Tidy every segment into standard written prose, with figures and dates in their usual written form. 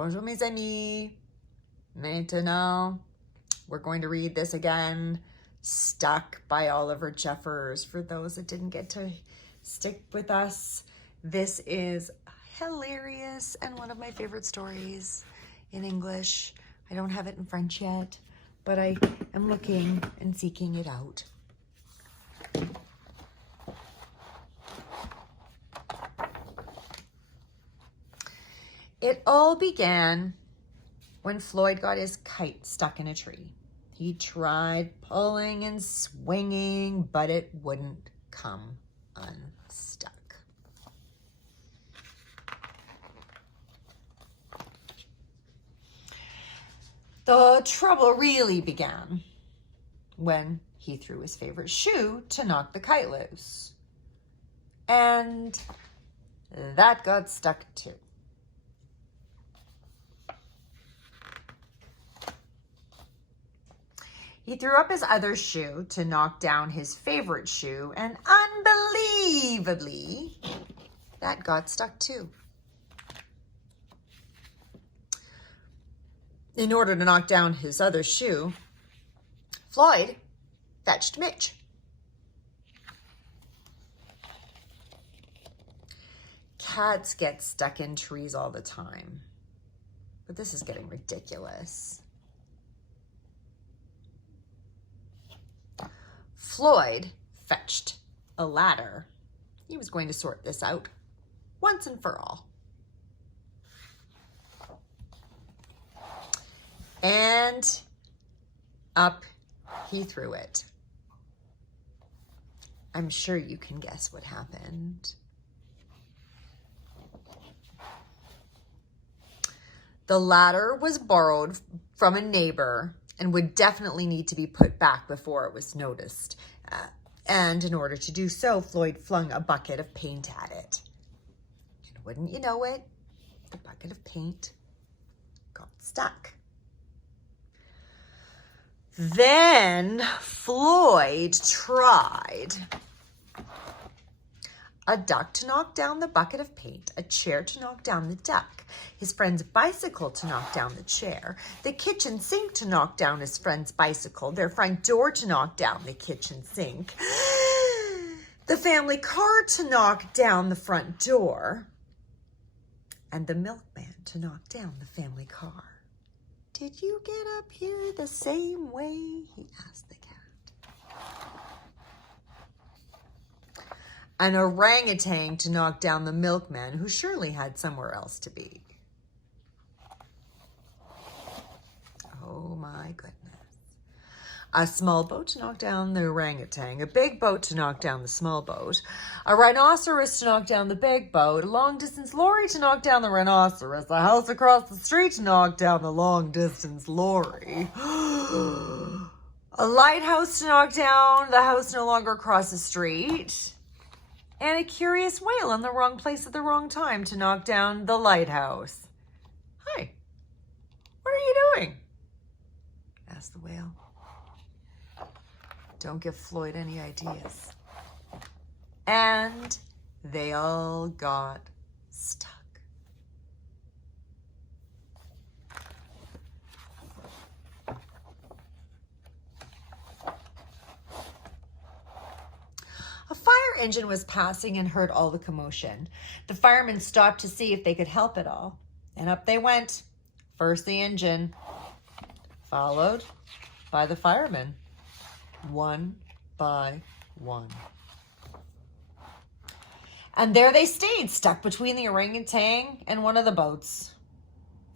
Bonjour mes amis. Maintenant, we're going to read this again. Stuck by Oliver Jeffers. For those that didn't get to stick with us, this is hilarious and one of my favorite stories in English. I don't have it in French yet, but I am looking and seeking it out. It all began when Floyd got his kite stuck in a tree. He tried pulling and swinging, but it wouldn't come unstuck. The trouble really began when he threw his favorite shoe to knock the kite loose. And that got stuck too. He threw up his other shoe to knock down his favorite shoe, and unbelievably, that got stuck too. In order to knock down his other shoe, Floyd fetched Mitch. Cats get stuck in trees all the time, but this is getting ridiculous. Floyd fetched a ladder. He was going to sort this out once and for all. And up he threw it. I'm sure you can guess what happened. The ladder was borrowed from a neighbor and would definitely need to be put back before it was noticed. And in order to do so, Floyd flung a bucket of paint at it. And wouldn't you know it, the bucket of paint got stuck. Then Floyd tried a duck to knock down the bucket of paint, a chair to knock down the duck, his friend's bicycle to knock down the chair, the kitchen sink to knock down his friend's bicycle, their front door to knock down the kitchen sink, the family car to knock down the front door, and the milkman to knock down the family car. Did you get up here the same way? He asked the cat. An orangutan to knock down the milkman, who surely had somewhere else to be. Oh my goodness. A small boat to knock down the orangutan, a big boat to knock down the small boat, a rhinoceros to knock down the big boat, a long-distance lorry to knock down the rhinoceros, a house across the street to knock down the long-distance lorry, a lighthouse to knock down the house no longer across the street, and a curious whale in the wrong place at the wrong time to knock down the lighthouse. Hi, what are you doing? Asked the whale. Don't give Floyd any ideas. And they all got stuck. A fire engine was passing and heard all the commotion. The firemen stopped to see if they could help at all. And up they went. First the engine, followed by the firemen, one by one. And there they stayed, stuck between the orangutan and one of the boats.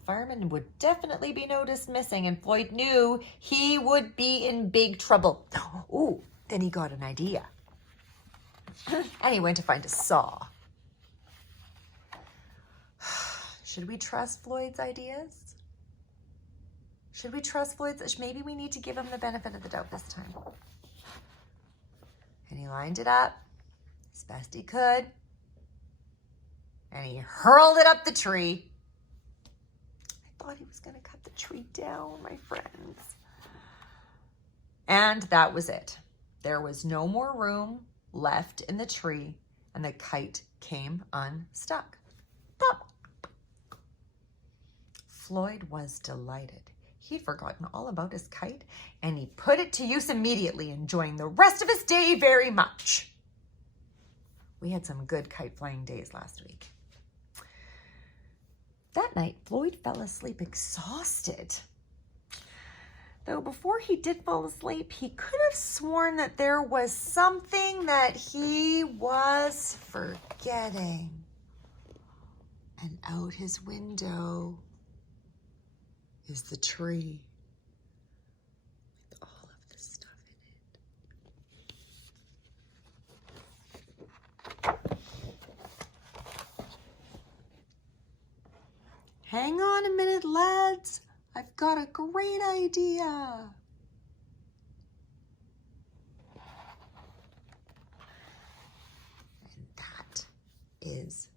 Firemen would definitely be noticed missing, and Floyd knew he would be in big trouble. Ooh, then he got an idea. And he went to find a saw. Should we trust Floyd's ideas? Should we trust Floyd's? Maybe we need to give him the benefit of the doubt this time. And he lined it up as best he could. And he hurled it up the tree. I thought he was going to cut the tree down, my friends. And that was it. There was no more room left in the tree, and the kite came unstuck. Pop! Floyd was delighted. He'd forgotten all about his kite, and he put it to use immediately, enjoying the rest of his day very much. We had some good kite flying days last week. That night, Floyd fell asleep exhausted. Though before he did fall asleep, he could have sworn that there was something that he was forgetting. And out his window is the tree with all of the stuff in it. Hang on a minute, lads. I've got a great idea. And that is